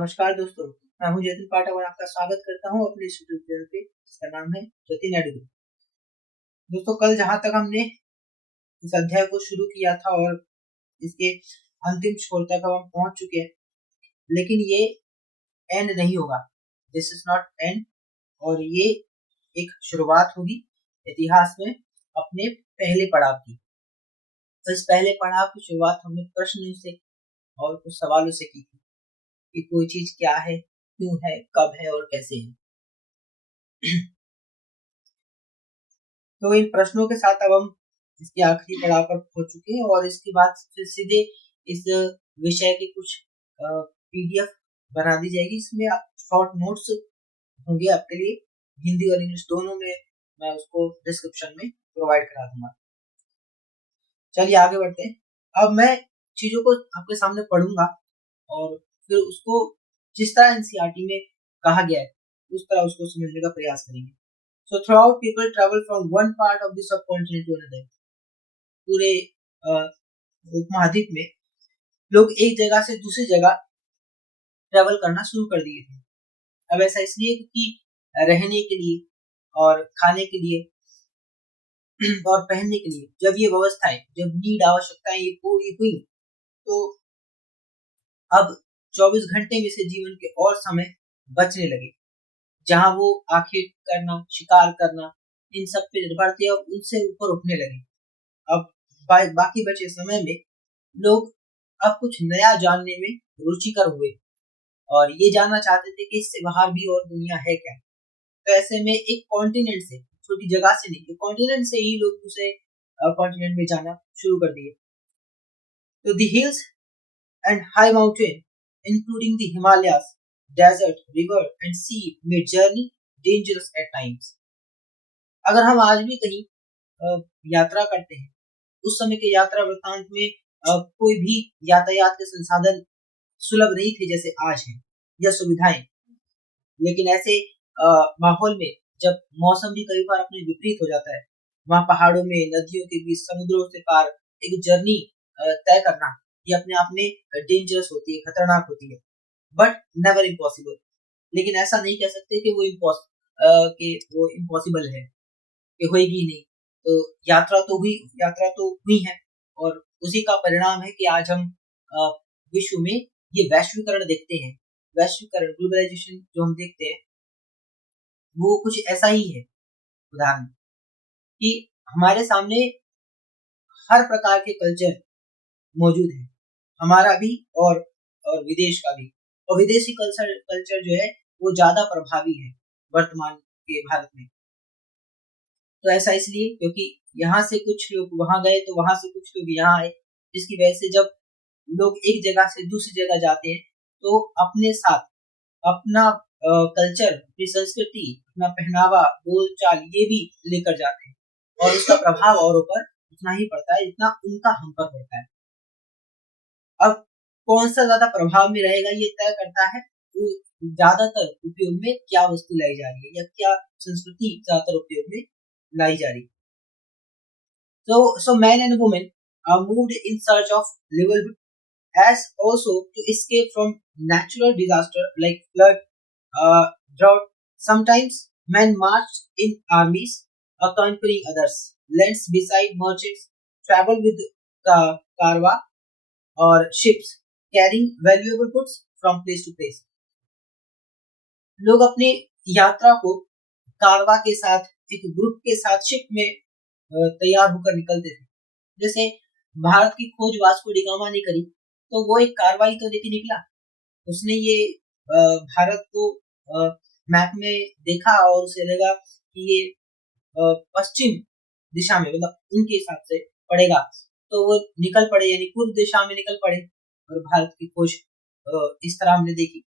नमस्कार दोस्तों, मैं हूं जतिन पाठक और आपका स्वागत करता हूं अपने इस यूट्यूब चैनल पे जिसका नाम है जतिन एडुकेट। दोस्तों, कल जहां तक हमने इस अध्याय को शुरू किया था और इसके अंतिम छोर तक हम पहुंच चुके हैं, लेकिन ये एंड नहीं होगा। दिस इज नॉट एंड, और ये एक शुरुआत होगी इतिहास में अपने पहले पड़ाव की। तो इस पहले पड़ाव की शुरुआत हमने प्रश्न से और कुछ सवालों से की थी कि कोई चीज क्या है, क्यों है, कब है और कैसे है। तो इन प्रश्नों के साथ अब हम इसके आखिरी पड़ाव पर पहुंच चुके हैं और इसके बाद फिर सीधे इस विषय के कुछ पीडीएफ बना दी जाएगी। इसमें शॉर्ट नोट्स होंगे आपके लिए, हिंदी और इंग्लिश दोनों में। मैं उसको डिस्क्रिप्शन में प्रोवाइड करा दूंगा। चलिए आगे बढ़ते हैं। अब मैं चीजों को आपके सामने पढ़ूंगा और फिर उसको जिस तरह एनसीईआरटी में कहा गया है उस तरह उसको समझने का प्रयास करेंगे। So throughout people travel from one part of the subcontinent to another. पूरे उपमहाद्वीप में लोग एक जगह से दूसरी जगह ट्रेवल करना शुरू कर दिए थे। अब ऐसा इसलिए क्योंकि रहने के लिए और खाने के लिए और पहनने के लिए जब ये व्यवस्थाएं, जब नीड आवश्यकताएं ये पूरी हुई, तो अब 24 घंटे में से जीवन के और समय बचने लगे, जहां वो आखिर करना, शिकार करना, इन सब पे निर्भर थे और उनसे ऊपर उठने लगे। अब बाकी बचे समय में लोग अब कुछ नया जानने में रुचिकर हुए और ये जानना चाहते थे कि इससे बाहर भी और दुनिया है क्या। तो ऐसे में एक कॉन्टिनेंट से, छोटी जगह से नहीं, कॉन्टिनेंट से ही लोग दूसरे कॉन्टिनेंट में जाना शुरू कर दिए। तो the hills and high mountain including the Himalayas, desert, river and sea made journey dangerous at times. अगर हम आज भी कहीं यात्रा करते हैं, उस समय के यात्रा वृत्तांत में कोई भी यातायात के संसाधन सुलभ नहीं थे जैसे आज हैं, या सुविधाएं। लेकिन ऐसे माहौल में जब मौसम भी कई बार अपने विपरीत हो जाता है, वहां पहाड़ों में, नदियों के बीच, समुद्रों से पार एक जर्नी तय करना, ये अपने आप में डेंजरस होती है, खतरनाक होती है, बट नेवर इम्पॉसिबल। लेकिन ऐसा नहीं कह सकते कि वो इम्पॉसिबल है, कि होएगी नहीं। तो यात्रा तो हुई है, और उसी का परिणाम है कि आज हम विश्व में ये वैश्वीकरण देखते हैं। वैश्वीकरण, ग्लोबलाइजेशन जो हम देखते हैं, वो कुछ ऐसा ही है उदाहरण, कि हमारे सामने हर प्रकार के कल्चर मौजूद है, हमारा भी और विदेश का भी। और विदेशी कल्चर जो है वो ज्यादा प्रभावी है वर्तमान के भारत में। तो ऐसा इसलिए क्योंकि यहाँ से कुछ लोग वहां गए, तो वहां से कुछ लोग यहाँ आए, जिसकी वजह से जब लोग एक जगह से दूसरी जगह जाते हैं तो अपने साथ अपना कल्चर, अपनी संस्कृति, अपना पहनावा, बोलचाल ये भी लेकर जाते हैं, और उसका प्रभाव औरों पर उतना ही पड़ता है जितना उनका हम पर पड़ता है। अब कौन सा ज्यादा प्रभाव में रहेगा ये तय करता है तो ज्यादातर उपयोग में क्या वस्तु लाई जा रही है, या क्या संस्कृति ज्यादातर उपयोग में लाई जा रही है। So men and women are moved in search of livelihood, as also to escape from natural disaster like flood, drought. Sometimes men marched in armies, accompanying others. Lends beside merchants, travel with carva or ships, carrying valuable goods from place to place. लोग अपनी यात्रा को कारवा के साथ, एक group के साथ शिप में तैयार होकर निकलते थे। जैसे भारत की खोज वास्को डी गामा ने करी, तो वो एक कार्रवाई तो लेके निकला। उसने ये भारत को मैप में देखा और उसे लगा कि ये पश्चिम दिशा में, मतलब उनके हिसाब से पड़ेगा, तो वो निकल पड़े, यानी पूर्व दिशा में निकल पड़े, और भारत की खोज इस तरह हमने देखी।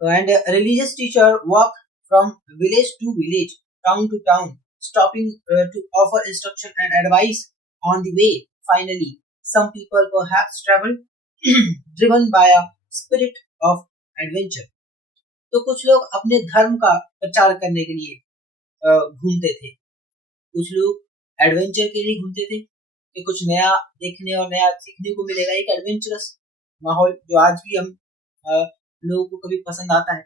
And a religious teacher walked from village to village, town to town, stopping to offer instruction and advice on the way. Finally, some people perhaps traveled driven by a spirit of adventure. तो कुछ लोग अपने धर्म का प्रचार करने के लिए घूमते थे, कुछ लोग एडवेंचर के लिए घूमते थे, कि कुछ नया देखने और नया सीखने को मिलेगा, एक एडवेंचरस माहौल जो आज भी हम लोगों को कभी पसंद आता है।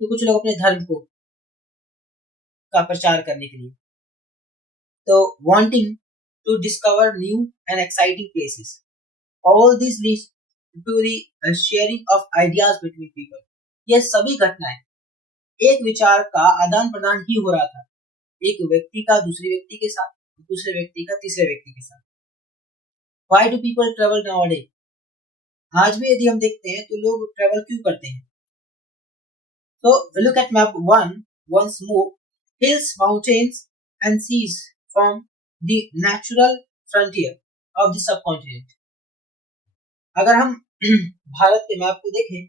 तो कुछ लोग अपने धर्म को का प्रचार करने के लिए, तो wanting to discover new and exciting places, all this leads to the sharing of ideas between people। ये सभी घटनाएं एक विचार का आदान प्रदान ही हो रहा था, एक व्यक्ति का दूसरे व्यक्ति के साथ, दूसरे व्यक्ति का तीसरे व्यक्ति के साथ। Why do people travel nowadays? आज भी यदि हम देखते हैं तो लोग ट्रेवल क्यों करते हैं? So look at map 1 once more. Hills, mountains and seas form the natural frontier of the subcontinent। अगर हम भारत के मैप को देखें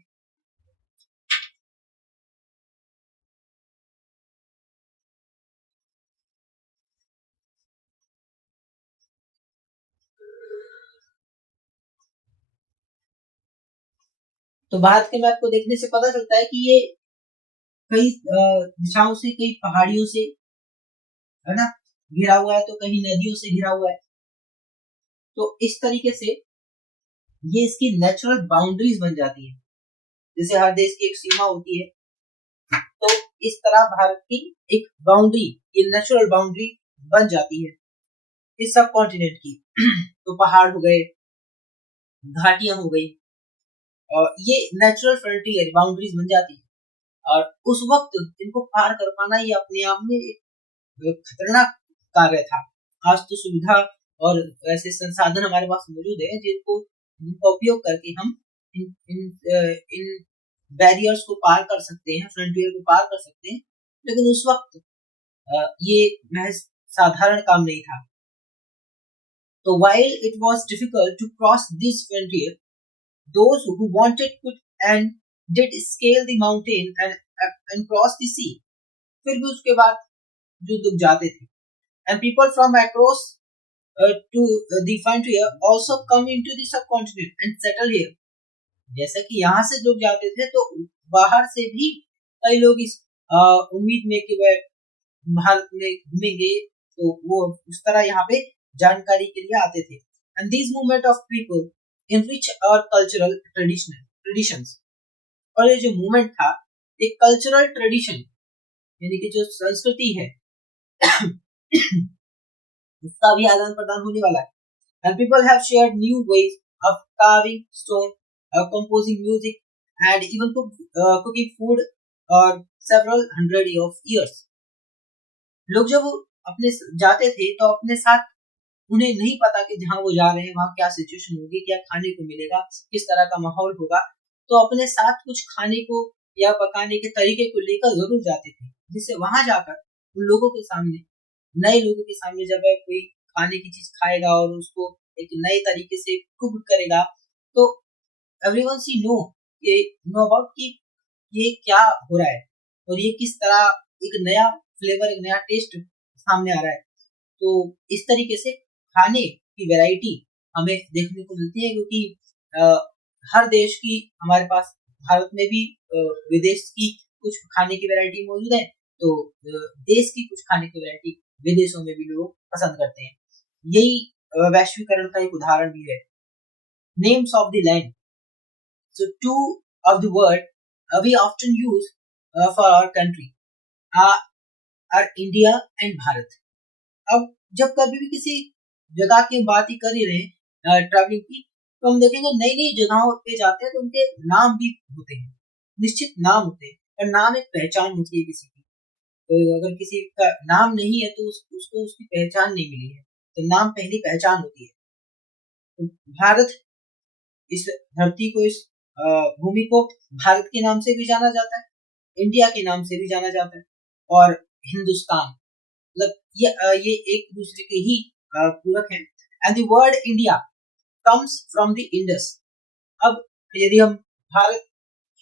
तो भारत के मैप को देखने से पता चलता है कि ये कई दिशाओं से, कई पहाड़ियों से, है ना, घिरा हुआ है, तो कहीं नदियों से घिरा हुआ है। तो इस तरीके से ये इसकी नेचुरल बाउंड्रीज बन जाती है, जैसे हर देश की एक सीमा होती है, तो इस तरह भारत की एक बाउंड्री, ये नेचुरल बाउंड्री बन जाती है इस सब कॉन्टिनेंट की। तो पहाड़ हो गए, घाटियां हो गई, और ये नेचुरल फ्रंटियर बाउंड्रीज बन जाती है। और उस वक्त इनको पार कर पाना ये अपने आप में एक खतरनाक कार्य था। आज तो सुविधा और ऐसे संसाधन हमारे पास मौजूद है जिनका उपयोग करके हम इन बैरियर्स को पार कर सकते हैं, फ्रंटियर को पार कर सकते हैं, लेकिन उस वक्त ये महज साधारण काम नहीं था। तो while it was difficult to cross this frontier, those who wanted could and did scale the mountain and cross the sea। फिर भी उसके बाद जो लोग जाते थे, and people from across to the frontier also come into the subcontinent and settle here। जैसा कि यहाँ से लोग जाते थे तो बाहर से भी कई लोग इस उम्मीद में कि वह भारत में घूमेंगे, तो वो उस तरह यहाँ पे जानकारी के लिए आते थे। And these movement of people enrich our cultural traditions। और ये जो मूवमेंट था, एक कल्चरल ट्रेडिशन यानी कि जो संस्कृति है उसका भी आदान प्रदान होने वाला है। And people have shared new ways of carving stone, composing music and even cooking food or several hundred of years। लोग जब अपने जाते थे तो अपने साथ, उन्हें नहीं पता कि जहाँ वो जा रहे हैं वहाँ क्या सिचुएशन होगी, क्या खाने को मिलेगा, किस तरह का माहौल होगा, तो अपने साथ कुछ खाने को या पकाने के तरीके को लेकर जरूर जाते थे, जिससे वहां जाकर उन लोगों के सामने, नए लोगों के सामने जब कोई खाने की चीज खाएगा और उसको एक नए तरीके से कुक करेगा, तो एवरीवन सी नो अबाउट कि ये क्या हो रहा है और ये किस तरह एक नया फ्लेवर, एक नया टेस्ट सामने आ रहा है। तो इस तरीके से खाने की वैरायटी हमें देखने को मिलती है, क्योंकि हर देश की हमारे पास, भारत में भी विदेश की कुछ खाने की वैरायटी मौजूद है, तो देश की कुछ खाने की वैरायटी विदेशों में भी लोग पसंद करते हैं। यही वैश्वीकरण का एक उदाहरण भी है। Names of the land, so two of the word we often use for our country are India and Bharat. अब जब कभी भी किसी जगह की बात ही कर ही रहे ट्रैवलिंग की, तो हम देखेंगे नई नई जगहों पे जाते हैं तो उनके नाम भी होते हैं, निश्चित नाम होते हैं, और नाम एक पहचान होती है किसी की। तो अगर किसी का नाम नहीं है तो उसको उसकी पहचान नहीं मिली है, तो नाम पहली पहचान होती है। तो भारत, इस धरती को, इस भूमि को भारत के नाम से भी जाना जाता है, इंडिया के नाम से भी जाना जाता है, और हिंदुस्तान, मतलब ये एक दूसरे के ही पूरक है। And the word India comes from the Indus। अब यदि हम भारत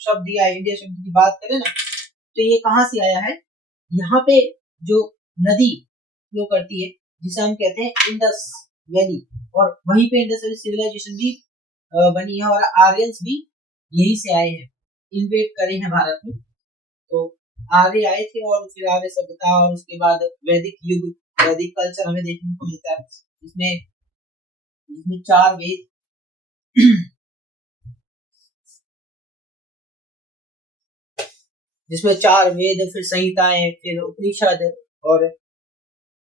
शब्द या इंडिया शब्द की बात करें ना, तो ये कहाँ से आया है? यहाँ पे जो नदी फ्लो करती है जिसे हम कहते हैं इंडस वैली, और वहीं पे इंडस वैली सिविलाइजेशन भी बनी है, और आर्यंस भी यहीं से आए हैं, इन्वेट करे हैं भारत में। तो आर्य आए थे और फिर आर्य सभ्यता, और उसके बाद वैदिक युग, वैदिक कल्चर हमें देखने को मिलता है। इसमें इसमें 4 वेद जिसमें 4 वेद, फिर संहिताएं, फिर उपनिषद और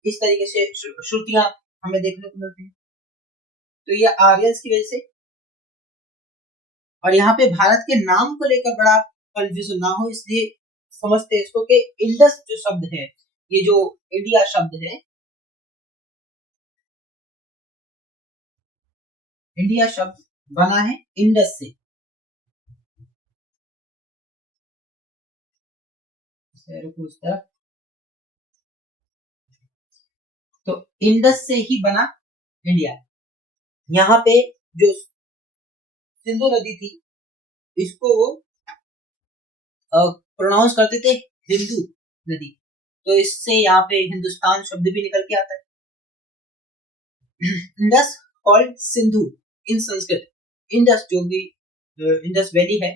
इस तरीके से श्रुतियां हमें देखने को मिलती हैं। तो ये आर्यंस की वजह से, और यहाँ पे भारत के नाम को लेकर बड़ा कंफ्यूजन ना हो इसलिए समझते हैं इसको कि इंडस जो शब्द है, ये जो इंडिया शब्द है, इंडिया शब्द बना है इंडस से। उस तरफ तो इंडस से ही बना इंडिया। यहाँ पे जो सिंधु नदी थी इसको वो प्रोनाउंस करते थे हिंदू नदी, तो इससे यहाँ पे हिंदुस्तान शब्द भी निकल के आता है। इंडस कॉल्ड सिंधु इन संस्कृत, इंडस जो भी इंडस वैली है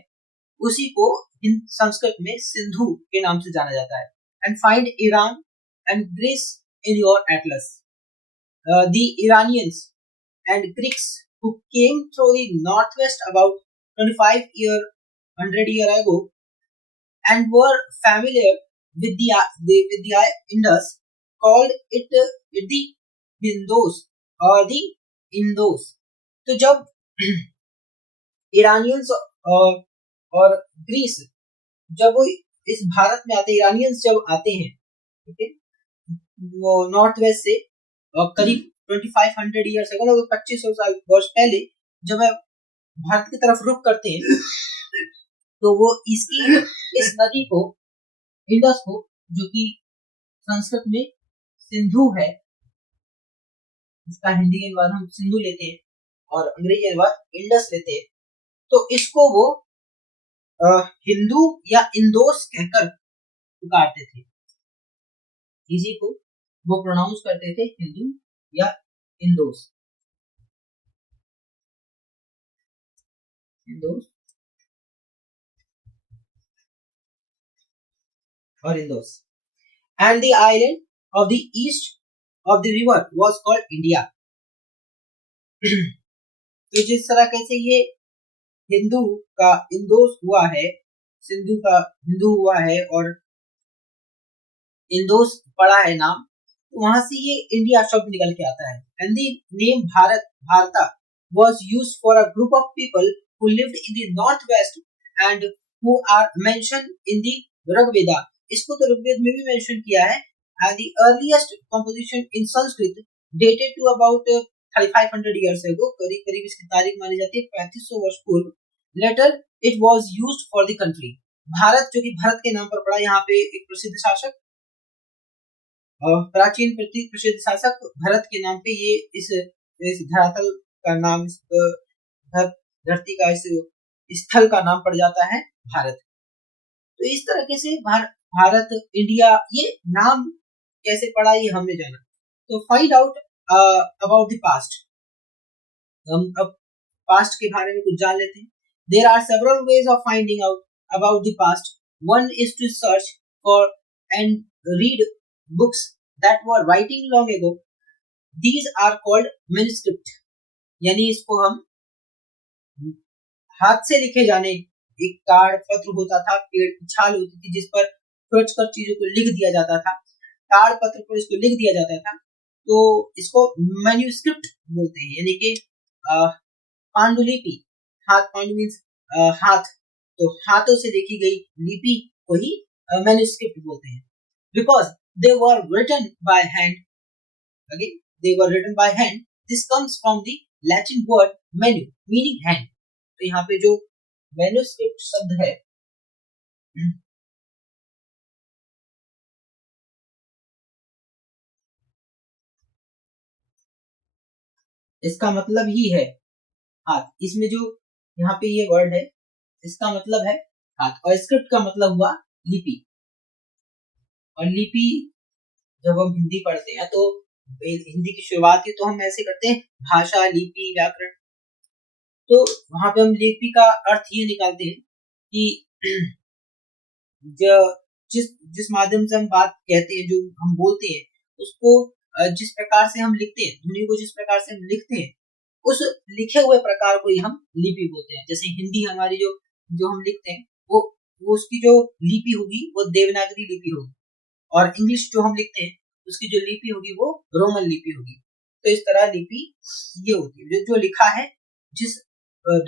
उसी को संस्कृत में सिंधु के नाम से जाना जाता है। And find Iran and Greece in your atlas. The Iranians and Greeks who came through the northwest about 100 year ago and were familiar with the Indus called it the Hindus or the Indos। तो जब Iranians और Greece जब वो इस भारत में आते, Iranians जब आते हैं, ठीक है, वो नॉर्थ वेस्ट से करीब 2500 ईयर्स अगो, 2500 साल वर्ष पहले जब भारत की तरफ रुख करते हैं तो वो इसकी इस नदी को, इंडस को, जो कि संस्कृत में सिंधु है, इसका हिंदी अनुवाद हम सिंधु लेते हैं और अंग्रेजी अनुवाद इंडस लेते हैं, तो इसको वो हिंदू या इंदोस कहकर पुकारते थे। इसी को वो प्रोनाउंस करते थे हिंदू या इंदोस, इंदोस और इंदोस। And the island of the east of the river was called India. तो जिस तरह कैसे ये हिंदू का इंदोस हुआ है, सिंधु का हिंदू हुआ है और इंदोस पड़ा है नाम, तो वहां से ये इंडिया शब्द निकल के आता है। एंड द नेम भारत, भारता was used for a group of people who lived in the northwest and who are mentioned in the Rig Veda। इसको तो ऋग्वेद में भी मेंशन किया है। And the earliest composition in Sanskrit dated to about 3500 years ago, करीब करीब इसकी तारीख मानी जाती है 3500 वर्ष पूर्व। Later it was used for the country। Bharat जो कि भरत के नाम पर पड़ा, यहाँ पे एक प्रसिद्ध शासक, प्राचीन प्रसिद्ध शासक भरत के नाम पे ये इस धरातल का नाम, इस धरती का, इस स्थल का नाम पड़ जाता है भारत। तो इस तरीके से भारत, इंडिया, ये नाम कैसे पड़ा ये हमने जाना। तो find out about the past, हम अब पास्ट के बारे में कुछ जान लेते हैं। There are several ways of finding out about the past. One is to search for and read books that were writing long ago। These are called manuscript। यानी इसको हम हाथ से लिखे जाने, एक कार्ड पत्र होता था, पेड़ की छाल होती थी जिस पर खर्च कर चीजों को लिख दिया जाता था, कार्ड पत्र पर इसको लिख दिया जाता था, तो इसको मैन्युस्क्रिप्ट बोलते हैं। यानी कि पांडुलिपि, हाथ, पांडु मीन्स हाथ, तो हाथों से लिखी गई लिपि को ही मैन्युस्क्रिप्ट बोलते हैं। Because they were written by hand, again they were written by hand, this comes from the Latin word manu meaning hand। तो यहाँ पे जो manuscript शब्द है, इसका मतलब ही है हाथ। इसमें जो यहाँ पे ये वर्ड है इसका मतलब है हाथ, और स्क्रिप्ट का मतलब हुआ लिपि। और लिपि जब हम हिंदी पढ़ते हैं तो हिंदी की शुरुआत ही तो हम ऐसे करते हैं, भाषा, लिपि, व्याकरण। तो वहां पे हम लिपि का अर्थ ये निकालते हैं कि जिस माध्यम से हम बात कहते हैं, जो हम बोलते हैं, उसको जिस प्रकार से हम लिखते हैं, ध्वनि को जिस प्रकार से हम लिखते हैं, उस लिखे हुए प्रकार को ही हम लिपि बोलते हैं। जैसे हिंदी हमारी जो जो हम लिखते हैं वो उसकी जो लिपि होगी वो देवनागरी लिपि होगी, और इंग्लिश जो हम लिखते हैं उसकी जो लिपि होगी वो रोमन लिपि होगी। तो इस तरह लिपि ये होती है, जो लिखा है, जिस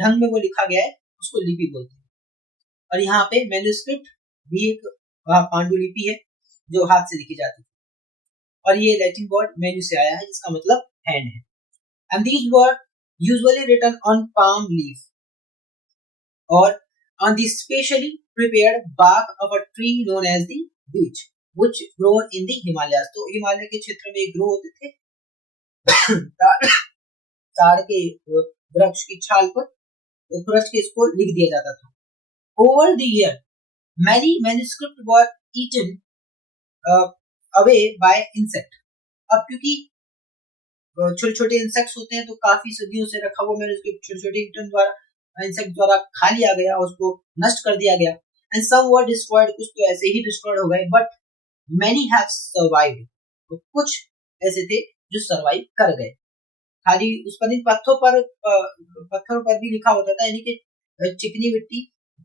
ढंग में वो लिखा गया है उसको लिपि बोलते हैं। और यहाँ पे मैन्युस्क्रिप्ट भी एक पांडुलिपि है जो हाथ से लिखी जाती है, और ये लैटिन वर्ड मेन्यू से आया है जिसका मतलब हैंड है। And these were usually written on palm leaf or on the specially prepared bark of a tree known as the beech, which grown in the Himalayas। तो हिमालय के क्षेत्र में ग्रो होते थे ताड़ के वृक्ष की छाल पर, तो वृक्ष के इसको लिख दिया जाता था। Over the year, many manuscripts were eaten away by insect। अब क्योंकि छोटे छोटे इंसेक्ट्स होते हैं तो काफी सदियों से रखा हुआ मैन्युस्क्रिप्ट छोटे छोटे इंसेक्ट द्वारा खा लिया गया, उसको नष्ट कर दिया गया। एंड सम वर डिस्ट्रॉयड, कुछ तो ऐसे ही डिस्ट्रॉयड हो गए, बट मेनी हैव सर्वाइव्ड, तो कुछ ऐसे थे जो सर्वाइव कर गए। खाली उस पर पत्थरों पर भी लिखा होता था, यानी कि चिकनी मिट्टी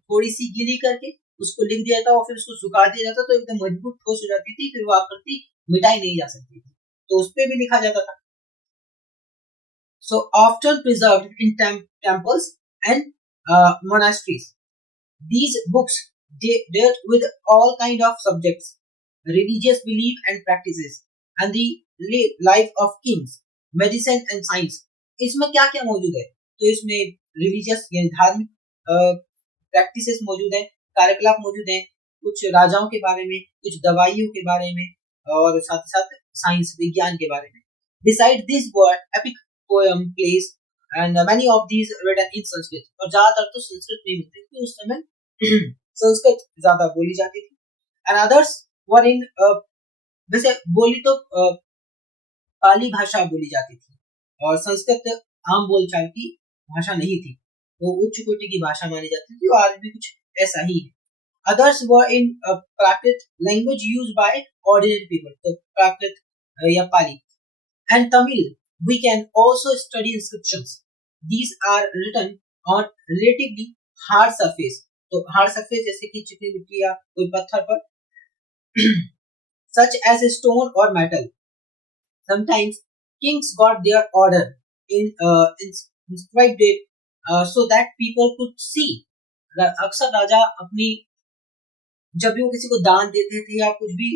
थोड़ी सी गीली करके उसको लिख दिया जाता और फिर उसको सुखा दिया जाता तो एकदम मजबूत ठोस हो जाती थी, फिर वो आकृति मिटाई नहीं जा सकती थी, तो उस पर भी लिखा जाता था। So often preserved in temples and monasteries, these books dealt with all kind of subjects, religious belief and practices, and the life of kings, medicine and science। इसमें क्या क्या मौजूद है? तो इसमें रिलीजियस यानी धार्मिक प्रैक्टिसेस मौजूद है, कार्यकलाप मौजूद है, कुछ राजाओं के बारे में, कुछ दवाइयों के बारे में, और साथ ही साथ साइंस विज्ञान के बारे में। Besides this were epic poem plays and many of these written in Sanskrit। और ज्यादातर तो संस्कृत में मिलते थे उस समय संस्कृत ज्यादा बोली जाती थी। and others were in वैसे बोली तो पाली भाषा बोली जाती थी, और संस्कृत आम बोलचाल की भाषा नहीं थी, वो उच्च कोटि की भाषा मानी जाती थी, और आज भी कुछ ऐसा ही है। others were in Prakrit, language used by ordinary people, तो प्राकृत या पाली। and Tamil, we can also study inscriptions। These are written on relatively hard surface, तो hard surface जैसे कि चिकनी मिट्टी या कोई पत्थर पर such as stone or metal। Sometimes kings got their order inscribed it so that people could see। अक्सर राजा अपनी जब भी वो किसी को दान देते थे या कुछ भी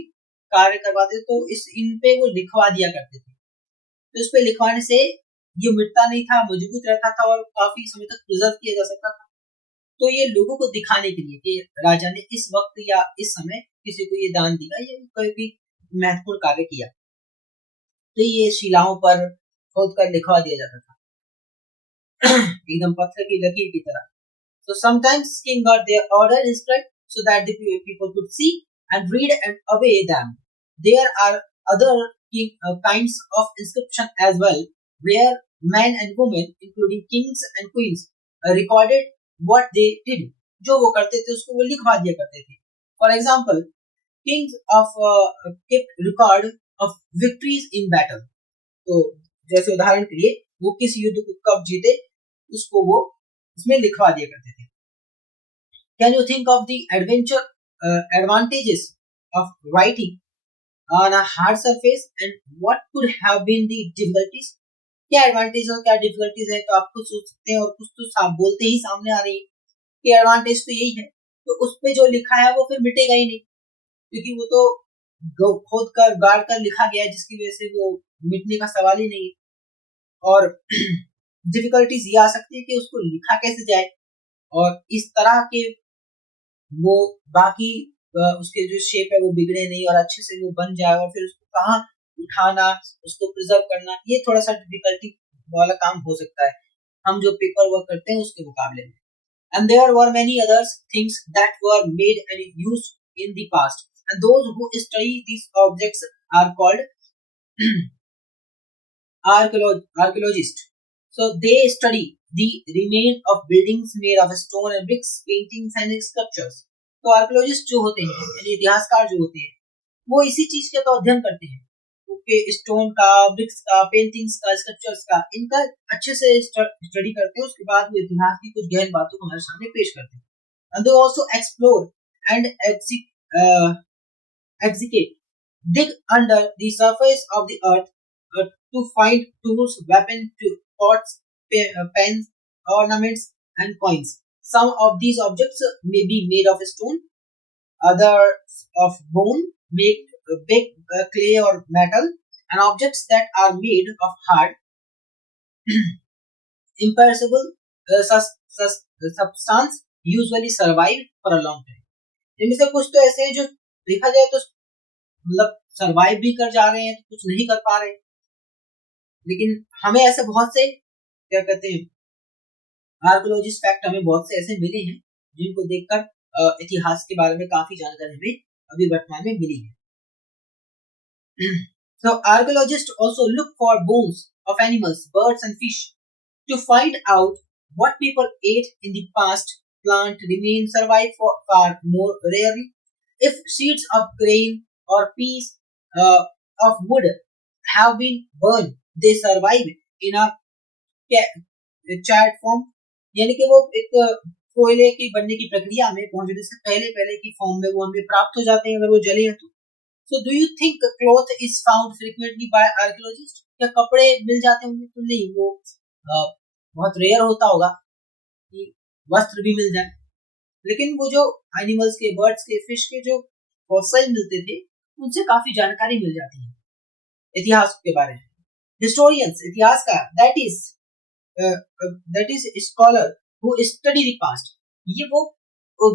कार्य करवाते तो इन पे वो लिखवा दिया करते थे, तो इस पे लिखवाने से ये मिटता नहीं था, मजबूत रहता था और काफी समय तक प्रिजर्व किया जा सकता था। तो ये लोगों को दिखाने के लिए कि राजा ने इस वक्त या इस समय किसी को ये दान दिया या कोई भी महत्वपूर्ण कार्य किया, तो ये शिलाओं पर खोद कर लिखवा दिया जाता था एकदम पत्थर की लकीर की तरह। So sometimes king got their order inscribed so that the people could see and read and obey them। There are other kinds of inscription as well, where men and women including kings and queens recorded what they did। जो वो करते थे उसको वो लिखवा दिया करते थे। For example, kings of kept record of victories in battle। तो जैसे उदाहरण के लिए वो किस युद्ध को कब जीते उसको वो उसमें लिखवा दिया करते थे। Can you think of the advantages of writing on a hard surface and what could have been the difficulties? क्या एडवांटेज और क्या डिफिकल्टीज है, तो आप खुद सोच सकते हैं, और कुछ तो बोलते ही सामने आ रही है कि एडवांटेज तो यही है, तो उस पे जो लिखा है वो फिर मिटेगा ही नहीं, क्योंकि वो तो खोद कर गाड़ कर लिखा गया है, जिसकी वजह से वो मिटने का सवाल ही नहीं है। और डिफिकल्टीज ये आ सकती है कि उसको लिखा कैसे जाए, और इस तरह के वो बाकी उसके जो शेप है वो बिगड़े नहीं और अच्छे से वो बन जाए, और फिर उसको कहाँ उठाना, उसको प्रिजर्व करना, ये थोड़ा सा डिफिकल्टी वाला काम हो सकता है हम जो पेपर वर्क करते हैं उसके मुकाबले में। And there were many other things that were made and used in the past, and those who study these objects are called archaeologists। So they study the remains of buildings made of stone and bricks, paintings and sculptures। तो archaeologist जो होते हैं यानी इतिहासकार जो होते हैं वो इसी चीज का तो अध्ययन करते हैं, वो के स्टोन का, ब्रिक्स का, पेंटिंग्स का, स्कल्पचर्स का, इनका अच्छे से स्टडी करते हैं। उसके बाद वो इतिहास की कुछ गहन बातों को हमारे सामने पेश करते हैं। And they also explore and execute, dig under the surface of the earth to find tools, weapons, pots, pens, ornaments, and coins. Some of these objects may be made of stone, others of bone, made big clay or metal, and objects that are made of hard, imperishable substance usually survive for a long time. इनमें से कुछ तो ऐसे हैं जो देखा जाए तो मतलब सरवाइव भी कर जा रहे हैं, कुछ नहीं कर पा रहे, लेकिन हमें ऐसे बहुत से क्या कहते हैं आर्कोलॉजिस्ट फैक्ट हमें बहुत से ऐसे मिले हैं जिनको देखकर इतिहास के बारे में काफी जानकारी हमें अभी वर्तमान में मिली है. So archaeologists also look for bones of animals, birds and fish to find out what people ate in the past. Plant remains survive for far more rarely. If seeds of grain or piece of wood have been burned, they survive in a charred form. यानी कि वो एक कोयले की बनने की प्रक्रिया में पहुंचने से पहले पहले की फॉर्म में वो हमें प्राप्त हो जाते हैं अगर वो जले हैं तो. So do you think cloth is found frequently by archaeologists? क्या कपड़े मिल जाते होंगे? तो नहीं, वो बहुत रेयर होता होगा कि वस्त्र भी मिल जाए, लेकिन वो जो एनिमल्स के, बर्ड्स के, फिश के जो फॉसिल मिलते थे उनसे काफी जानकारी मिल जाती है इतिहास के बारे में. हिस्टोरियंस, इतिहासकार, that is scholar who study the past, ये वो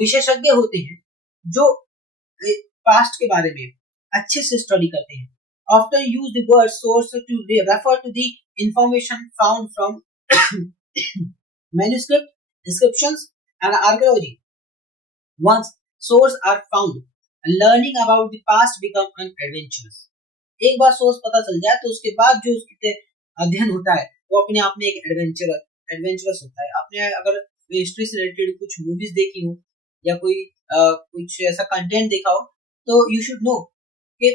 विशेषज्ञ होते हैं जो पास्ट के बारे में अच्छे से स्टडी करते हैं. Often use the word source to refer to the information found from manuscript, inscriptions, and archaeology. Once source are found, learning about the past become an adventurous. एक बार सोर्स पता चल जाए तो उसके बाद जो उसके अध्ययन होता है वो अपने आप में एक एडवेंचरस होता है. आपने अगर हिस्ट्री से रिलेटेड कुछ मूवीज देखी हो या कोई कुछ ऐसा कंटेंट देखा हो तो यू शुड नो कि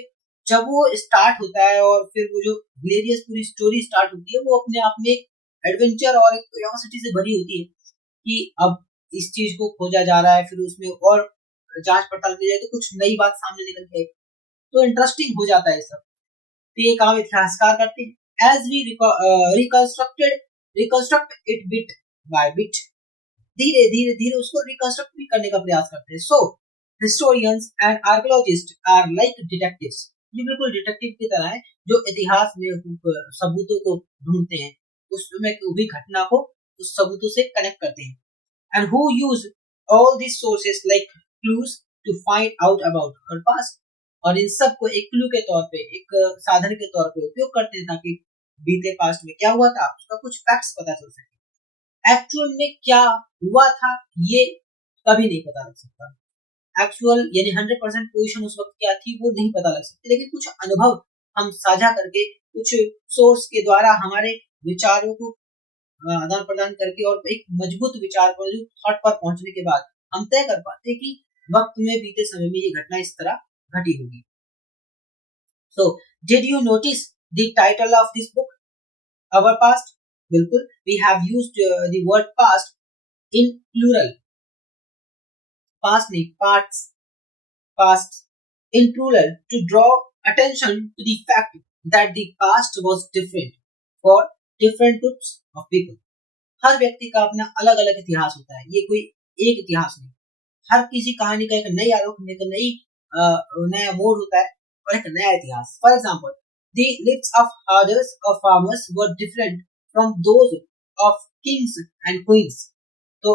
जब वो स्टार्ट होता है और फिर वो जो हिलेरियस पूरी स्टोरी स्टार्ट होती है वो अपने आप में एक एडवेंचर और एक क्यूरियोसिटी से भरी होती है कि अब इस चीज को खोजा जा रहा है, फिर उसमें और जांच पड़ताल की जाए तो कुछ नई बात सामने निकल के तो इंटरेस्टिंग हो जाता है सब. तो ये काम इतिहासकार करते हैं. As we reconstruct it bit by bit, धीरे धीरे धीरे उसको रिकंस्ट्रक्ट भी करने का प्रयास करते हैं. So historians and archaeologists are like detectives, ये बिल्कुल डिटेक्टिव की तरह है जो इतिहास में सबूतों को ढूंढते हैं, उसमें हुई घटना को उस सबूतों से कनेक्ट करते हैं. And who use all these sources like clues to find out about her past, और इन सब को एक क्लू के तौर पे, एक साधन के तौर पे उपयोग करते हैं ताकि बीते पास्ट में क्या हुआ था उसका कुछ फैक्ट्स पता चल सके. एक्चुअल में क्या हुआ था ये कभी नहीं पता लग सकता. एक्चुअल यानी 100% पोजीशन उस वक्त क्या थी वो नहीं पता लग सकती, लेकिन कुछ अनुभव हम साझा करके, कुछ सोर्स के द्वारा हमारे विचारों को आदान प्रदान करके और एक मजबूत विचार पर, जो थॉट पर पहुंचने के बाद हम तय कर पाते हैं कि वक्त में बीते समय में ये घटना इस तरह घटी होगी. So, did you notice the title of this book, Our Past? बिल्कुल, we have used the word past in plural. Past नहीं, past in plural to draw attention to the fact that the past was different for different groups of people. हर व्यक्ति का अपना अलग अलग इतिहास होता है, ये कोई एक इतिहास नहीं. हर किसी कहानी का एक नई आलोक, एक नया मोड़ होता है और एक नया इतिहास. For example, the lives of herders or farmers were different from those of kings and queens. तो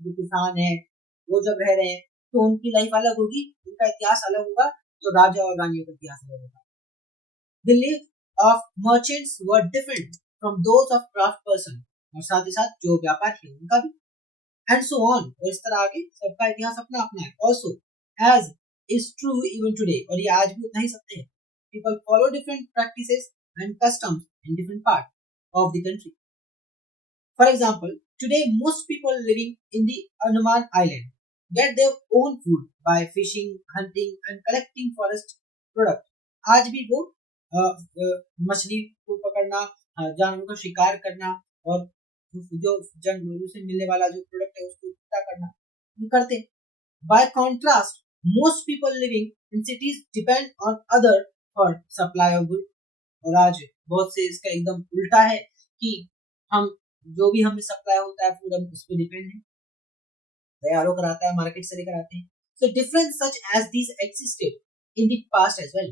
जो किसान है वो जब रह रहे हैं तो उनकी लाइफ अलग होगी, उनका इतिहास अलग होगा, जो राजा और रानियों का इतिहास अलग होगा. The lives of merchants were different from those of craft person, और साथ ही साथ जो व्यापारी है उनका भी, and so on. और इस तरह आगे सबका इतिहास अपना अपना है. Also, as is true even today, और ये आज भी उतना ही सत्य है. People follow different practices and customs in different parts of the country. For example, today most people living in the Andaman Island get their own food by fishing, hunting, and collecting forest products. आज भी वो मछली को पकड़ना, जानवरों का शिकार करना और जो जंगलों से मिलने वाला जो प्रोडक्ट है उसको इकट्ठा करना ये करते हैं। By contrast, most people living in cities depend on other for supply of goods। और आज बहुत से इसका एकदम उल्टा है कि हम जो भी हमें सप्लाई होता है फूड हम उस पर डिपेंड है, तैयार होकर आता है, मार्केट से लेकर आते हैं। So difference such as these existed in the past as well।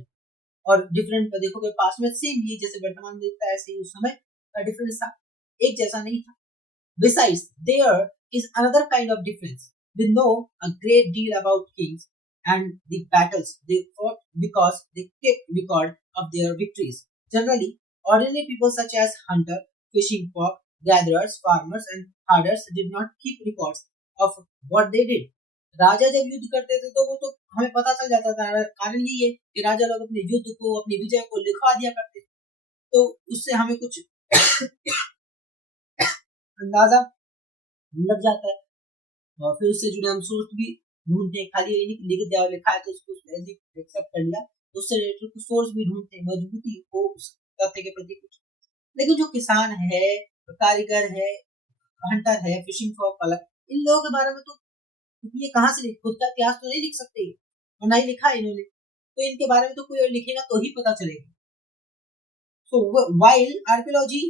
और डिफरेंट देखोगे पास्ट में सेम ही जैसे वर्तमान में दिखता है ऐसे ही उस समय का डिफरेंस था, एक जैसा नहीं था। Besides, there is another kind of difference। We know a great deal about kings and the battles they fought because they kept record of their victories। Generally, ordinary people such as hunter, fishing folk, gatherers, farmers and herders did not keep records of what they did। राजा जब युद्ध करते थे तो वो तो हमें पता चल जाता था, कारण यही है कि राजा लोग अपने युद्ध को, अपनी विजय को लिखवा दिया करते थे, तो उससे हमें कुछ अंदाजा लग जाता है और फिर उससे जुड़े हम सोर्स भी ढूंढते हैं। खाली ये नहीं लिख दिया लिखा है तो उसको एक्सेप्ट कर लिया, उससे रिलेटेड कुछ सोर्स भी ढूंढते हैं, मजबूती हो उस तथ्य के प्रति कुछ। लेकिन जो किसान है, कारीगर है, हंटर है, फिशिंग फॉर पालक, इन लोगों के बारे में तो ये कहाँ से खुद का इतिहास तो नहीं लिख सकते और ना ही लिखा है इन्होंने, तो इनके बारे में तो कोई और लिखेगा तो ही पता चलेगा। So while archaeology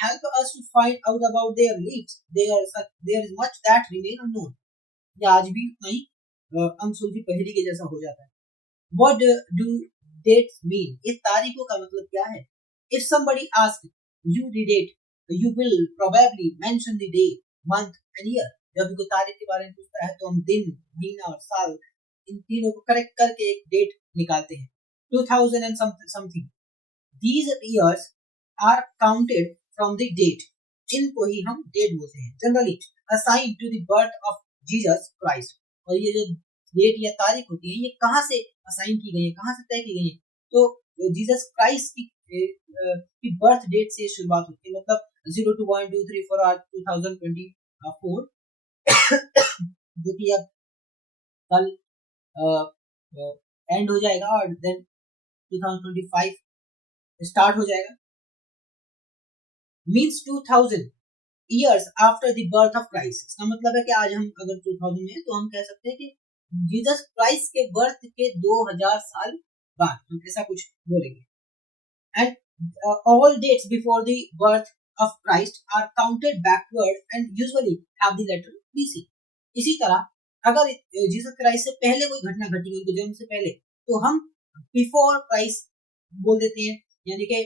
help us to find out about their lives, there is much that remain unknown। ये आज भी कहीं अनसुलझी पहेली के जैसा हो जाता है। What do dates mean? इस तारीखों का मतलब क्या है? If somebody asks you the date, you will probably mention the day, month and year। जब भी कोई तारीख के बारे में पूछता है तो हम दिन, महीना और साल इन तीनों को करेक्ट करके एक डेट निकालते हैं। 2000 and something। These years are counted from the date। इनको ही हम डेट बोलते हैं। Generally assigned to the birth of Jesus Christ। और ये जो डेट या तारीख होती है ये कहाँ से असाइन की गई है, कहाँ से तय की गई है? तो जीसस क्राइस्ट की बर्थ डेट से शुरुआत होती है, मतलब 0 to 1 2 3 4 8 2024 जो कि अब कल एंड हो जाएगा और देन 2025 स्टार्ट हो जाएगा। Means 2000 years after the birth of Christ। इसका मतलब है कि आज हम अगर 2000 में तो हम कह सकते हैं कि जीसस क्राइस्ट के बर्थ के 2000 साल बाद हम ऐसा कुछ बोलेंगे। And all dates before the birth of Christ are counted backward and usually have the letter BC। इसी तरह अगर जीसस क्राइस्ट से पहले कोई घटना घटी उनके जन्म से पहले तो हम बिफोर क्राइस्ट बोल देते हैं, यानी कि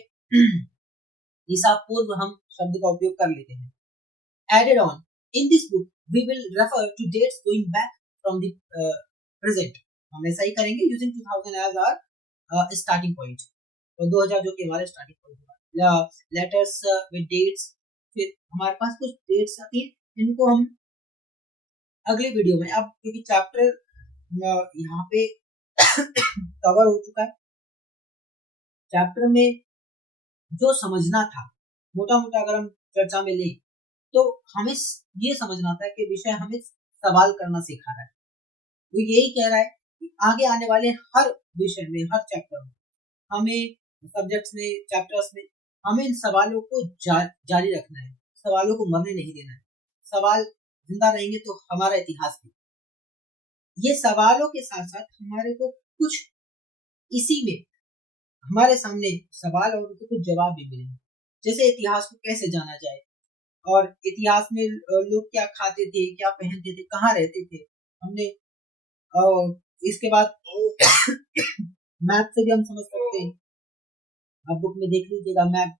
ईसा पूर्व हम शब्द का उपयोग कर लेते हैं। Added on in this book we will refer to dates going back from the present। हम ऐसा ही करेंगे using 2000 as our starting point और 2000 जो कि हमारा स्टार्टिंग पॉइंट होगा। लेटर्स विद डेट्स, फिर हमारे पास कुछ डेट्स आती हैं इनको हम अगले वीडियो में, अब क्योंकि चैप्टर यहाँ पे कवर हो चुका है, चैप्टर में जो समझना था मोटा मोटा अगर हम चर्चा में लें तो हमें ये समझना था कि विषय हमें सवाल करना सिखा रहा है। वो यही कह रहा है कि आगे आने वाले हर विषय में, हर चैप्टर में हमें, सब्जेक्ट्स में, चैप्टर्स में हमें इन सवालों को जारी रखना है, सवालों को मरने नहीं देना है। सवाल जिंदा रहेंगे तो हमारा इतिहास भी। ये सवालों के साथ साथ हमारे को कुछ इसी में हमारे सामने सवाल और उनके कुछ जवाब भी मिलेंगे, जैसे इतिहास को कैसे जाना जाए और इतिहास में लोग क्या खाते थे, क्या पहनते थे, कहाँ रहते थे। हमने इसके बाद मैप से भी हम समझ सकते हैं, आप बुक में देख लीजिएगा मैप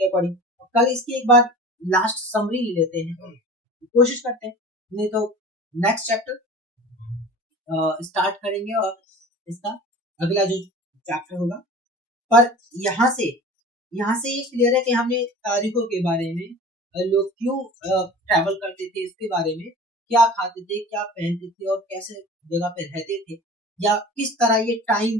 के अकॉर्डिंग। कल इसकी एक बार लास्ट समरी लेते हैं, कोशिश करते हैं, नहीं तो नेक्स्ट चैप्टर स्टार्ट करेंगे और इसका अगला जो चैप्टर होगा। पर यहाँ से ये क्लियर है कि हमने तारीखों के बारे में, लोग क्यों ट्रैवल करते थे इसके बारे में, क्या खाते थे, क्या पहनते थे और कैसे जगह पे रहते थे, या किस तरह ये टाइम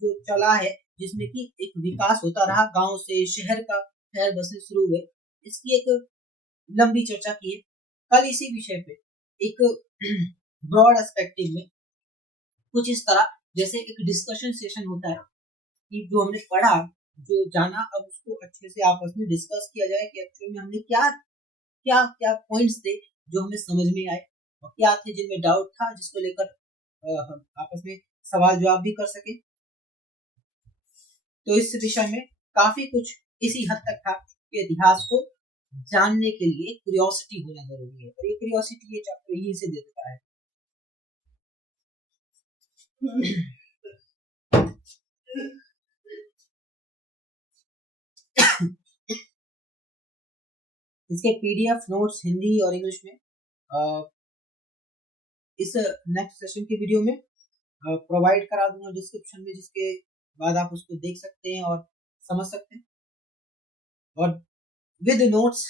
जो चला है जिसमें कि एक विकास होता रहा, गांव से शहर का, शहर बसने शुरू हुए, इसकी एक लंबी चर्चा की है। कल इसी विषय पे एक ब्रॉड एस्पेक्टिव में कुछ इस तरह जैसे एक डिस्कशन सेशन होता है कि जो हमने पढ़ा, जो जाना, अब उसको अच्छे से आपस में डिस्कस किया जाए कि एक्चुअली में हमने क्या क्या क्या पॉइंट्स थे जो हमें समझ में आए, और क्या थे जिनमें डाउट था, जिसको लेकर हम आपस में सवाल जवाब भी कर सके। तो इस विषय में काफी कुछ इसी हद तक था कि इतिहास को जानने के लिए क्यूरियोसिटी होना जरूरी है, और ये क्यूरियोसिटी ये चैप्टर यही से देता है। इसके पीडीएफ नोट्स हिंदी और इंग्लिश में इस नेक्स्ट सेशन की वीडियो में प्रोवाइड करा दूंगा डिस्क्रिप्शन में, जिसके बाद आप उसको देख सकते हैं और समझ सकते हैं। और विद नोट्स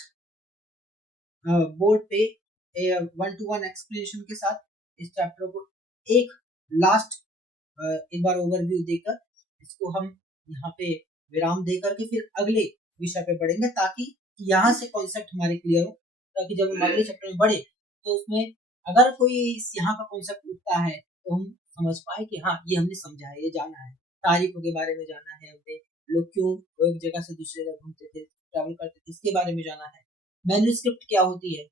बोर्ड पे 1-to-1 एक्सप्लेनेशन के साथ इस चैप्टर को एक लास्ट एक बार ओवरव्यू देकर इसको हम यहाँ पे विराम देकर के फिर अगले विषय पे बढ़ेंगे, ताकि यहाँ से कॉन्सेप्ट हमारे क्लियर हो, ताकि जब हम अगले चैप्टर में बढ़े तो उसमें अगर कोई यहाँ का कॉन्सेप्ट उठता है तो हम समझ पाए कि हाँ ये हमने समझा है, ये जाना है, तारीखों के बारे में जाना है, हमने लोग क्यों एक जगह से दूसरी जगह घूमते थे, ट्रैवल करते थे, इसके बारे में जाना है। मैन्युस्क्रिप्ट क्या होती है,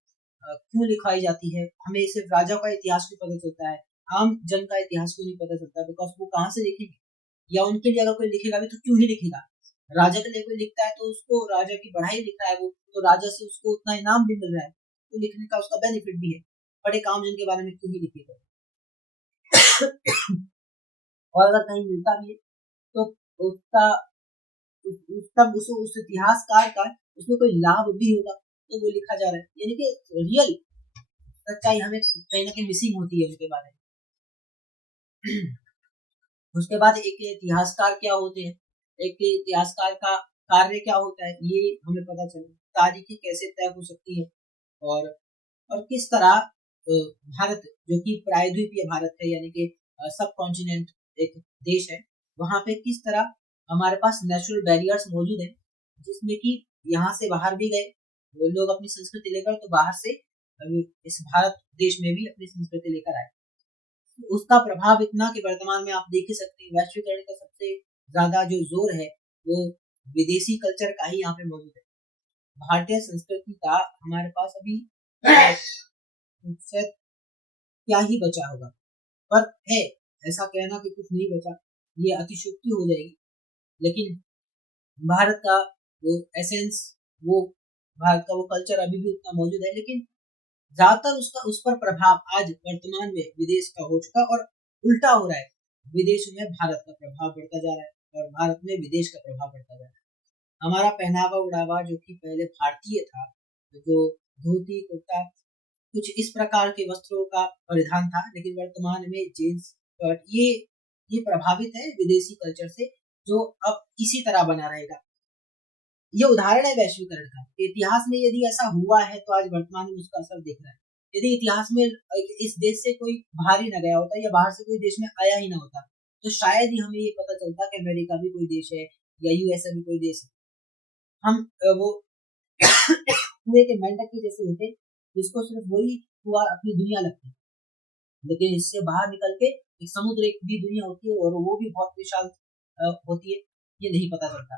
क्यों लिखाई जाती है, हमें सिर्फ राजा का इतिहास भी पता चलता है, आम जन का इतिहास क्यों नहीं पता चलता, बिकॉज वो कहाँ से लिखेंगे, या उनके लिए अगर कोई लिखेगा भी तो क्यों ही लिखेगा। राजा के लिए कोई लिखता है तो उसको राजा की बढ़ाई लिख रहा है, वो तो राजा से उसको उतना इनाम भी मिल रहा है, तो लिखने का उसका बेनिफिट भी है, बड़े काम जन के बारे में क्यों ही लिखेगा। और अगर कहीं मिलता भी है तो उसका उस इतिहासकार का उसमें कोई लाभ भी होगा तो वो लिखा जा रहा है, यानी कि रियल सच्चाई हमें कहीं ना कहीं मिसिंग होती है उनके बारे में। उसके बाद एक इतिहासकार क्या होते हैं, एक इतिहासकार का कार्य क्या होता है, ये हमें पता चले, तारीखें कैसे तय हो सकती है, और किस तरह भारत जो कि प्रायद्वीपीय भारत है, यानी कि सब कॉन्टिनेंट एक देश है, वहां पे किस तरह हमारे पास नेचुरल बैरियर्स मौजूद है, जिसमें कि यहाँ से बाहर भी गए वो लोग अपनी संस्कृति लेकर, तो बाहर से इस भारत देश में भी अपनी संस्कृति लेकर आए। उसका प्रभाव इतना कि वर्तमान में आप देख ही सकते हैं, वैश्वीकरण का सबसे ज्यादा जो जोर है वो विदेशी कल्चर का ही यहाँ पे मौजूद है। भारतीय संस्कृति का हमारे पास अभी क्या ही बचा होगा, पर है ऐसा कहना कि कुछ नहीं बचा, ये अतिशयोक्ति हो जाएगी। लेकिन भारत का वो एसेंस, वो भारत का वो कल्चर अभी भी उतना मौजूद है, लेकिन ज्यादातर उसका उस पर प्रभाव आज वर्तमान में विदेश का हो चुका, और उल्टा हो रहा है, विदेशों में भारत का प्रभाव बढ़ता जा रहा है और भारत में विदेश का प्रभाव बढ़ता जा रहा है। हमारा पहनावा उड़ावा जो कि पहले भारतीय था, जो धोती कुर्ता कुछ इस प्रकार के वस्त्रों का परिधान था, लेकिन वर्तमान में जींस शर्ट ये प्रभावित है विदेशी कल्चर से, जो अब इसी तरह बना रहेगा। ये उदाहरण है वैश्वीकरण का। इतिहास में यदि ऐसा हुआ है तो आज वर्तमान में उसका असर दिख रहा है। यदि इतिहास में इस देश से कोई बाहर ही न गया होता या बाहर से कोई देश में आया ही ना होता, तो शायद ही हमें ये पता चलता कि अमेरिका भी कोई देश है या यूएसए भी कोई देश है। हम वो कुएं के मेंढक के जैसे होते, जिसको सिर्फ वही कुआ अपनी दुनिया लगती, लेकिन इससे बाहर निकल के एक समुद्र एक भी दुनिया होती है, और वो भी बहुत विशाल होती है, ये नहीं पता चलता।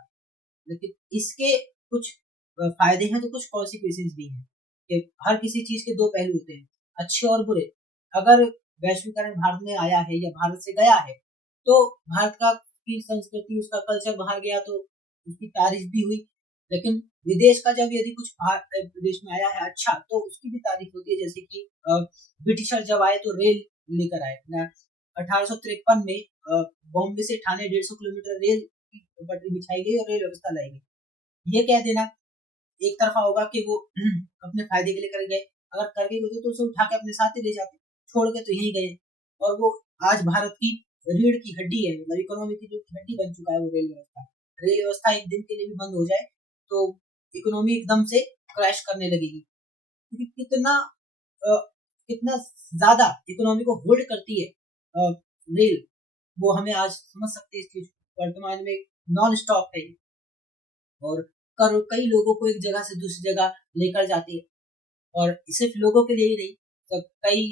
लेकिन इसके कुछ फायदे हैं तो कुछ कॉन्सिक्वेंसेस भी हैं, कि हर किसी चीज के दो पहलू होते हैं, अच्छे और बुरे। अगर वैश्वीकरण भारत में आया है या भारत से गया है, तो भारत का की संस्कृति उसका कल्चर बाहर गया तो उसकी तारीफ भी हुई, लेकिन विदेश का जब यदि कुछ विदेश में आया है अच्छा, तो उसकी भी तारीफ होती है। जैसे कि ब्रिटिशर जब आए तो रेल लेकर आए, 1853 में बॉम्बे से ठाणे 150 किलोमीटर रेल की पटरी बिछाई गई और रेल व्यवस्था लाई गई। ये कह देना एक तरफा होगा कि वो अपने फायदे के लिए कर गए, अगर करके गए तो उसे उठा के अपने साथ ही ले जाते, छोड़ के तो यहीं गए। और वो आज भारत की रीढ़ की हड्डी है, मतलब इकोनॉमी की हड्डी बन चुका है वो रेल व्यवस्था। रेल व्यवस्था एक दिन के लिए भी बंद हो जाए तो इकोनॉमी एकदम से क्रैश करने लगेगी, क्योंकि कितना ज्यादा इकोनॉमी को होल्ड करती है रेल, वो हमें आज समझ सकते हैं। इस चीज वर्तमान में नॉन स्टॉप है, और कई लोगों को एक जगह से दूसरी जगह लेकर जाती है, और सिर्फ लोगों के लिए ही नहीं, तो कई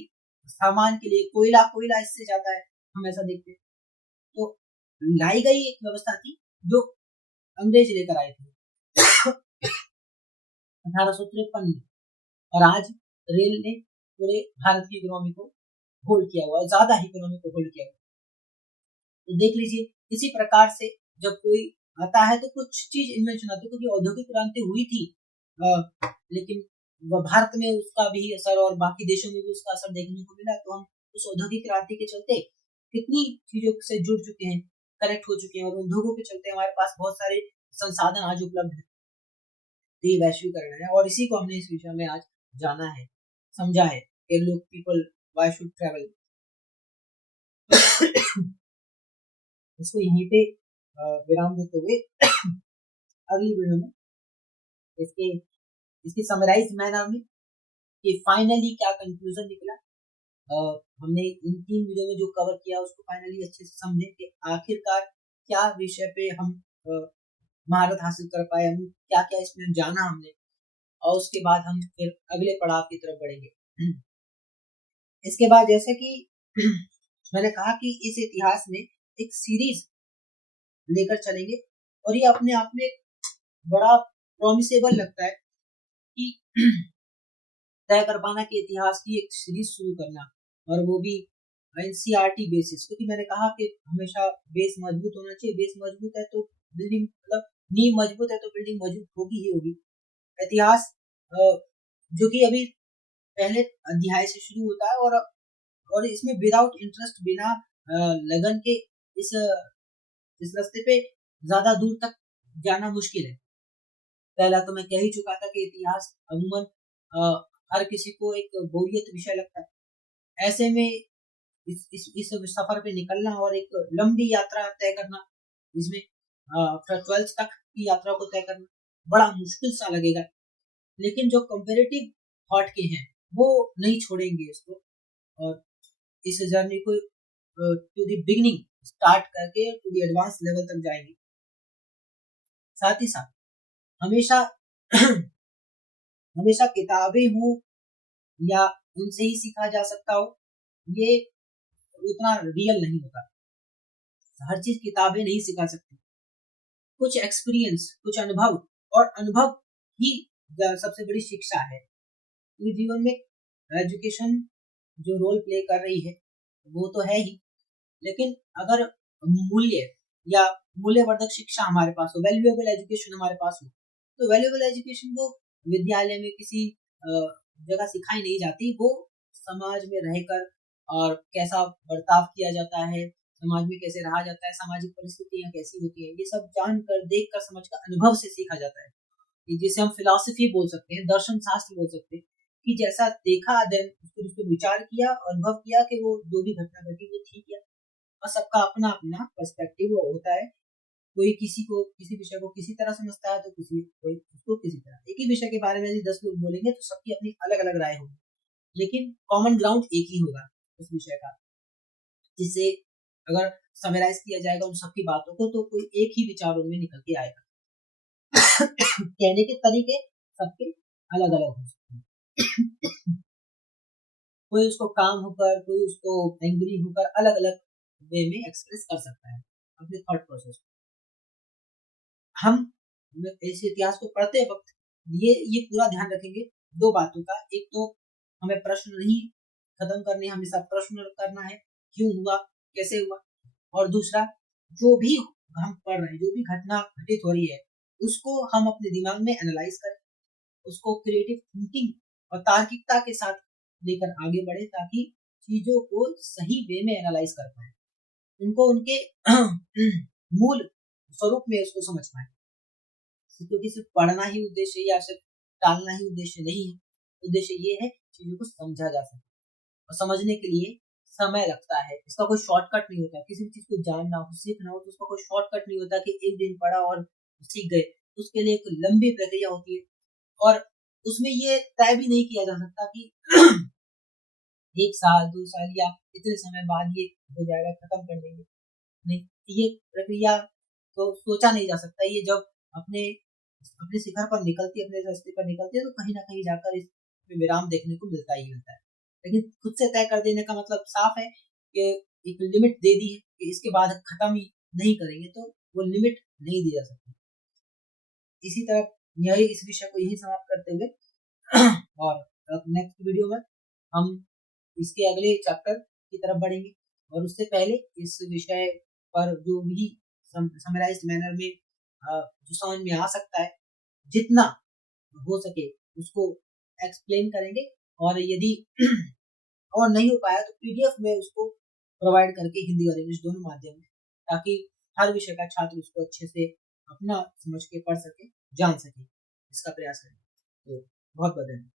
सामान के लिए कोयला इससे जाता है, हम ऐसा देखते हैं। तो लाई गई एक व्यवस्था थी जो अंग्रेज लेकर आए थे 1853 में। और आज रेल ने पूरे भारत की इकोनॉमी को होल्ड किया हुआ है, ज्यादा इकोनॉमी को होल्ड किया हुआ है। तो देख लीजिए इसी प्रकार से जब कोई आता है तो कुछ चीज इन्वेंशन आती है, क्योंकि औद्योगिक क्रांति हुई थी लेकिन भारत में उसका भी असर और बाकी देशों में भी उसका असर देखने को मिला। तो हम उस औद्योगिक क्रांति के चलते कितनी चीजों से जुड़ चुके हैं, कनेक्ट हो चुके हैं, और उद्योगों के चलते हमारे पास बहुत सारे संसाधन आज उपलब्ध है। तो ये वैश्वीकरण है, और इसी को हमने इस विषय में आज जाना है, समझा है कि लोग पीपल व्हाई शुड ट्रैवल। इसको यहीं पे विराम देते हुए अगली वीडियो में इसके इसकी समराइज मैनर में कि फाइनली क्या कंक्लूजन निकला, हमने इन 3 वीडियो में जो कवर किया उसको फाइनली अच्छे से समझे कि आखिरकार क्या विषय पे हम महारत हासिल कर पाए, हम क्या क्या इसमें जाना हमने, और उसके बाद हम फिर अगले पड़ाव की तरफ बढ़ेंगे। इसके बाद जैसे कि मैंने कहा कि इस इतिहास में एक सीरीज लेकर चलेंगे, और ये अपने आप में बड़ा प्रॉमिसेबल लगता है कि तय कर पाना कि इतिहास की एक सीरीज शुरू करना, और वो भी एनसीईआरटी बेसिस, क्योंकि मैंने कहा कि हमेशा बेस मजबूत होना चाहिए। बेस मजबूत है तो बिल्डिंग, मतलब नींव मजबूत है तो बिल्डिंग मजबूत होगी ही होगी। इतिहास जो कि अभी पहले अध्याय से शुरू होता है, और इसमें विदाउट इंटरेस्ट, बिना लगन के इस रास्ते पे ज्यादा दूर तक जाना मुश्किल है। पहला तो मैं कह ही चुका था कि इतिहास अमूमन हर किसी को एक बोरियत विषय लगता है। ऐसे में इस सफर पे निकलना और एक लंबी यात्रा तय करना, जिसमें 12th तक की यात्रा को तय करना बड़ा मुश्किल सा लगेगा, लेकिन जो कंपैरेटिव थॉट के हैं वो नहीं छोड़ेंगे इसको, और इस जर्नी को टू द बिगिनिंग स्टार्ट करके टू द एडवांस लेवल तक जाएंगे। साथ ही साथ हमेशा हमेशा किताबें हो या उनसे ही सीखा जा सकता हो, ये उतना रियल नहीं होता। हर चीज किताबें नहीं सिखा सकती, कुछ एक्सपीरियंस, कुछ अनुभव, और अनुभव ही सबसे बड़ी शिक्षा है। जीवन में एजुकेशन जो रोल प्ले कर रही है वो तो है ही, लेकिन अगर मूल्य या मूल्यवर्धक शिक्षा हमारे पास हो, वैल्यूएबल एजुकेशन हमारे पास हो, तो वैल्यूएबल एजुकेशन वो विद्यालय में किसी जगह सिखाई नहीं जाती, वो समाज में रहकर और कैसा बर्ताव किया जाता है, समाज में कैसे रहा जाता है, सामाजिक परिस्थितियां कैसी होती है, ये सब जानकर, देखकर, समझकर, अनुभव से सीखा जाता है। जिसे हम फिलॉसफी बोल सकते हैं, दर्शन शास्त्र बोल सकते हैं, कि जैसा देखा देन उसको उसको विचार किया, अनुभव किया कि वो जो भी घटना घटी वो ठीक है। और सबका अपना अपना पर्सपेक्टिव होता है, कोई किसी को किसी विषय को किसी तरह समझता है तो कोई उसको किसी तरह। एक ही विषय के बारे में यदि 10 लोग बोलेंगे तो सबकी अपनी अलग अलग राय होगी, लेकिन कॉमन ग्राउंड एक ही होगा उस विषय का, जिससे अगर समराइज किया जाएगा उन सबकी बातों को तो कोई एक ही विचार उनमें निकल के आएगा। कहने के तरीके सबके अलग अलग हो सकते हैं। कोई उसको काम होकर, कोई उसको एंग्री होकर अलग अलग वे में एक्सप्रेस कर सकता है अपने थॉट प्रोसेस। हम इस इतिहास को पढ़ते वक्त ये पूरा ध्यान रखेंगे दो बातों का। एक तो हमें प्रश्न नहीं खत्म करने, हमेशा प्रश्न करना है, क्यों हुआ, कैसे हुआ। और दूसरा, जो भी हम पढ़ रहे हैं, जो भी घटना घटित हो रही है, उसको हम अपने दिमाग में एनालाइज करें, उसको क्रिएटिव थिंकिंग और तार्किकता के साथ लेकर आगे बढ़े, ताकि चीजों को सही वे में एनालाइज कर पाए, उनको उनके मूल स्वरूप में उसको समझ पाए। क्योंकि सिर्फ पढ़ना ही उद्देश्य या सिर्फ टालना ही उद्देश्य नहीं है। उद्देश्य ये है चीजों को समझा जा सके, और समझने के लिए समय लगता है। इसका कोई शॉर्टकट नहीं होता। किसी भी चीज को जानना हो, सीखना हो, तो उसका कोई शॉर्टकट नहीं होता कि एक दिन पढ़ा और सीख गए। उसके लिए एक लंबी प्रक्रिया होती है, और उसमें ये तय भी नहीं किया जा सकता कि 1 साल 2 साल या इतने समय बाद ये हो जाएगा, खत्म कर देंगे। नहीं, ये प्रक्रिया तो सोचा नहीं जा सकता। ये जब अपने अपने शिखर पर निकलती है, अपने रास्ते पर निकलती है, तो कहीं ना कहीं जाकर इसमें विराम देखने को मिलता ही मिलता है। लेकिन खुद से तय कर देने का मतलब साफ है कि एक लिमिट दे दी है कि इसके बाद खत्म ही नहीं करेंगे तो वो लिमिट नहीं दी जा सकती। इसी तरह यही इस विषय को यही समाप्त करते हुए और नेक्स्ट वीडियो में हम इसके अगले चैप्टर की तरफ बढ़ेंगे, और उससे पहले इस विषय पर जो भी समराइज्ड मैनर में जो समझ में आ सकता है, जितना हो सके उसको एक्सप्लेन करेंगे, और यदि और नहीं हो पाया तो पीडीएफ में उसको प्रोवाइड करके हिंदी और इंग्लिश दोनों माध्यम में, ताकि हर विषय का छात्र उसको अच्छे से अपना समझ के पढ़ सके, जान सके, इसका प्रयास करें। तो बहुत बहुत धन्यवाद।